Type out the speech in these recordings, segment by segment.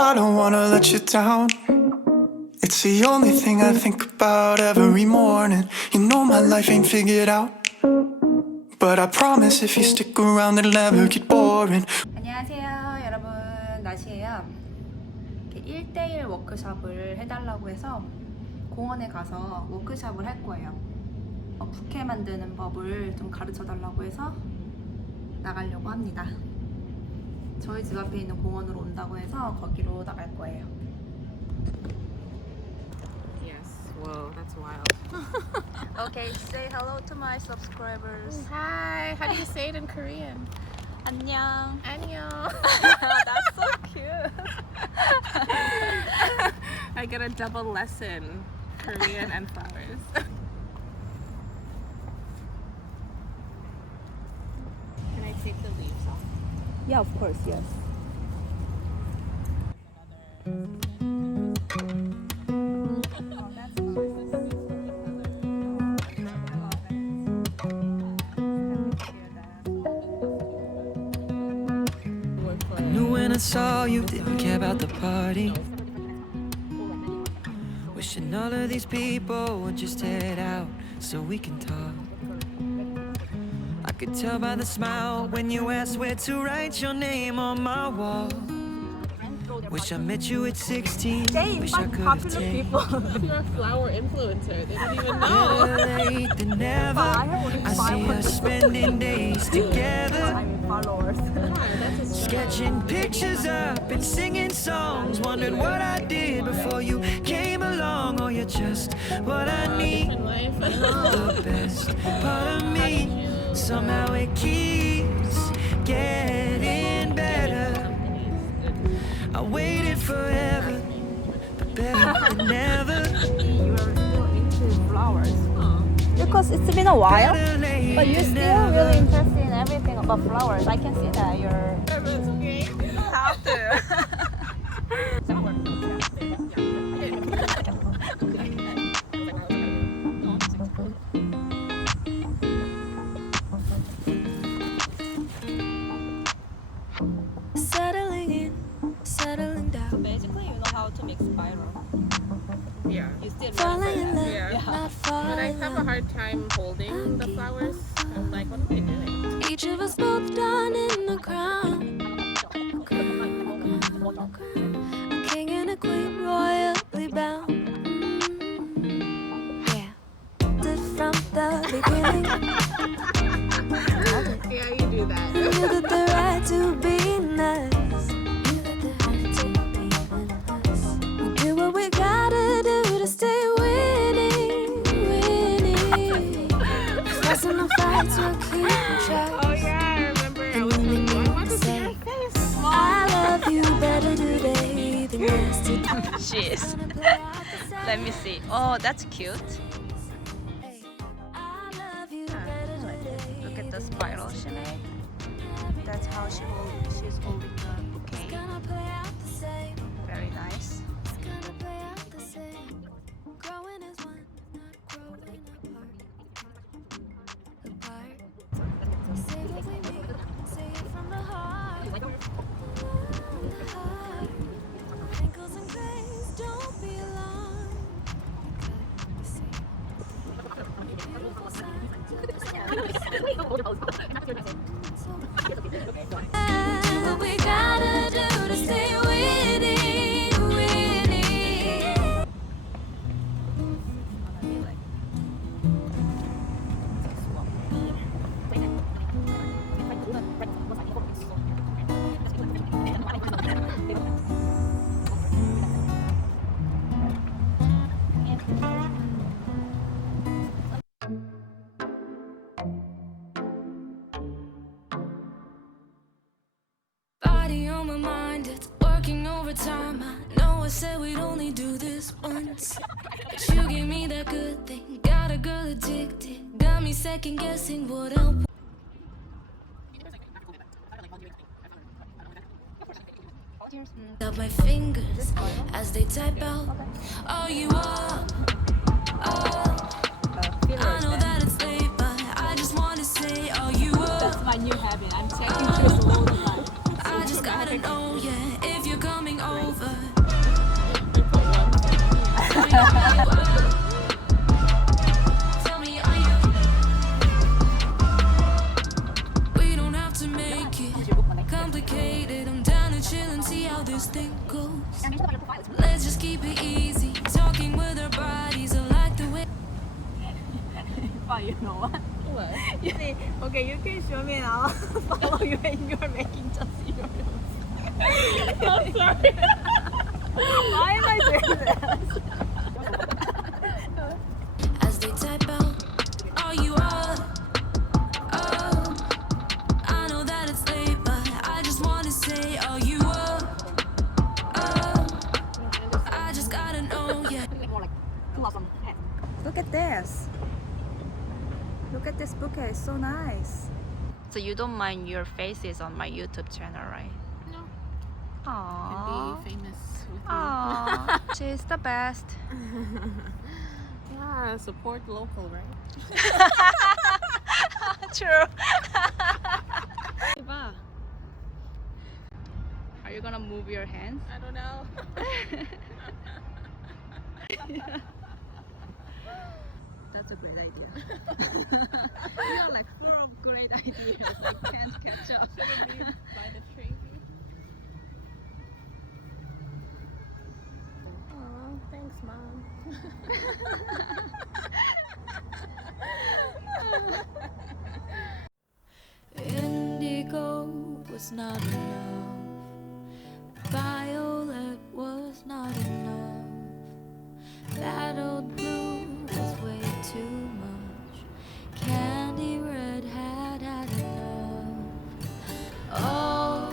I don't wanna let you down. It's the only thing I think about every morning. You know my life ain't figured out, but I promise if you stick around it'll never get boring. 안녕하세요 여러분, 나시예요. 1대1 워크숍을 해달라고 해서 공원에 가서 워크숍을 할 거예요. 부케 만드는 법을 좀 가르쳐 달라고 해서 나가려고 합니다. 저희 집 앞에 있는 공원으로 온다고 해서 거기로 나갈 거예요. Yes, whoa, that's wild. Okay, say hello to my subscribers. Hi, how do you say it in Korean? 안녕. Annyeong. That's so cute. I get a double lesson, Korean and flowers. Can I take the leaves off? Yeah, of course, yes. Knew when I saw you, didn't care about the party. Wishing all of these people would just head out so we can talk. I could tell by the smile when you asked where to write your name on my wall. Wish I met you at 16. Wish I could have taken. You're a flower influencer. They don't even know. Better late than never. I see us spending days together. Sketching pictures up and singing songs. Wondered what I did before you came along. Oh, you're just what I need. The best part of me. Somehow it keeps getting better. I waited forever, but better than never. You are still into flowers. Because it's been a while, but you're still really interested in everything about flowers. I can see that you're. Have to. Settling in, settling down. Basically, you know how to make spiral. Yeah. You still Falling in love, Yeah. not But I falling have a hard time holding the flowers. I'm like, what am I doing? Each of us both done in the crown. A king and a queen royally bound. Yeah. From the beginning. Yeah, you do that. You got the right to be nice. You got the right to be nice. We do what we gotta do to stay winning, winning. Passing the fights, we'll keep track. Oh yeah, I remember. I was like, I want to see your face. I love you better today than yesterday. Jeez. Let me see. Oh, that's cute. I love you better today. Look at the spiral she made. That's how she's holding the bouquet. Gonna play out the same. Very nice. It's gonna play out the same. Growing as one, not growing apart. Say what we mean, say it from the heart. The heart. Wrinkles and grays, don't be alarmed. You see, beautiful signs do what we gotta do to stay winning, winning. Body on my mind, it's working overtime. I know I said we'd only do this once, but you gave me that good thing. Got a girl addicted, got me second guessing what I want. Up my fingers as they type out. Are you up? I know that it's late, but I just want to say, are you up? That's my new habit. I'm checking just a load of life. I just just gotta know, yeah, if you're coming over. Tell me, are you? We don't have to make it complicated. I'm down to chill and see how this thing goes. Let's just keep it easy, talking with our bodies. I like the way. But you know what? What? You see, okay, you can show me now. Follow you when you're making just cereals. I'm sorry. Why am I doing this? As they type out, are you up? Oh, I know that it's late, but I just wanna say, are you up? Oh, I just gotta know, yeah. Look at this. Look at this bouquet, it's so nice. So you don't mind your faces on my YouTube channel, right? No. Aww. Be famous with Aww. She's the best. you. Yeah, support local, right? True. Are you gonna move your hands? I don't know. That's a great idea. You're like full of great ideas. I can't catch up. Shouldn't be by the tree. Aw, thanks, Mom. Indigo was not enough. Violet was not enough. That old blue was way too much. Candy red had enough. All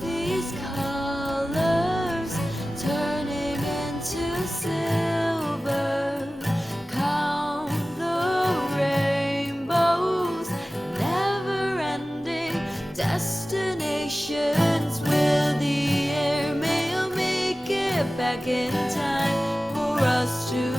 these colors turning into silver. Count the rainbows, never ending destinations. Will the airmail make it back in time for us to